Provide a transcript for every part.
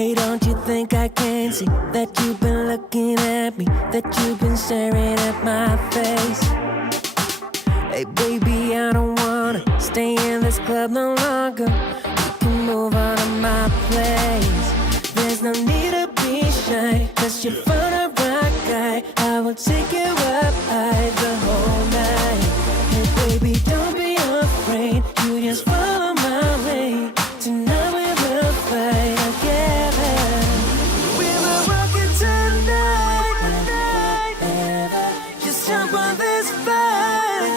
Hey, don't you think I can see that you've been looking at me, that you've been staring at my face? Hey, baby, I don't wanna stay in this club no longer. You can move on to my place. There's no need to be shy, 'cause you're fun a rock guy. I will take you up high the whole night. Hey, baby, don't be afraid. You just follow my way. Tonight we will fight together. We will rock it tonight. Just jump on this fight.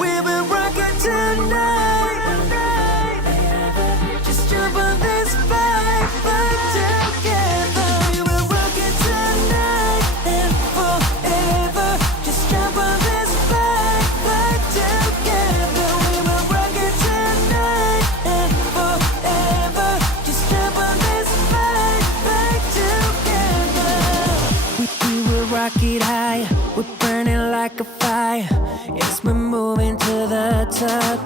We will rock it tonight. Just jump on this fight together. We will rock it tonight and forever. Just jump on this fight together. We will rock it tonight and forever. Just jump on this fight together. We will rock it high. We're burning like a fire. Yes, we're moving to the top.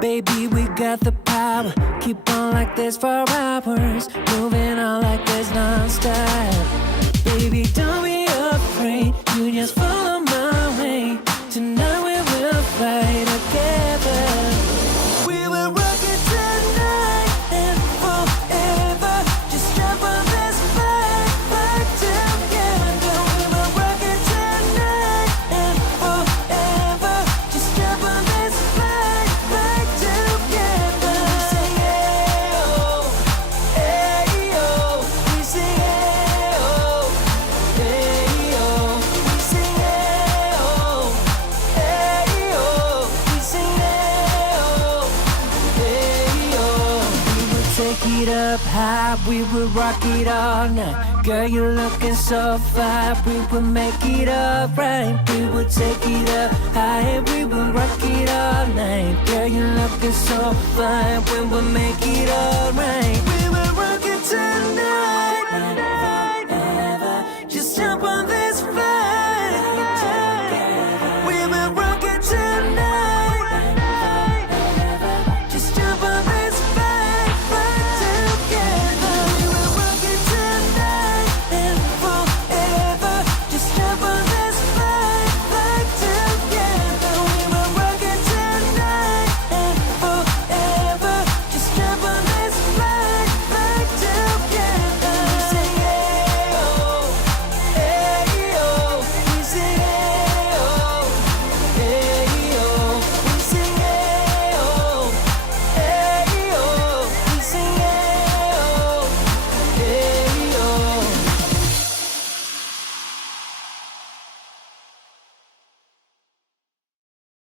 Baby, we got the power. Keep on like this for hours. Moving on like this non-stop. Baby, don't be afraid. You just follow my way. Tonight we will fight together. We will rock it tonight and forever. Just jump on this fight together. We will rock it tonight and forever. Just jump on this fight together. We sing hey oh, hey oh. We sing hey oh, hey oh. We sing hey oh, hey oh. We sing hey oh, hey oh. We will take it up high. We will rock it all night. Girl, you're looking so fine. We will make it alright. We will take it up high. We will rock it all night. Girl, you're looking so fine. We will make it alright.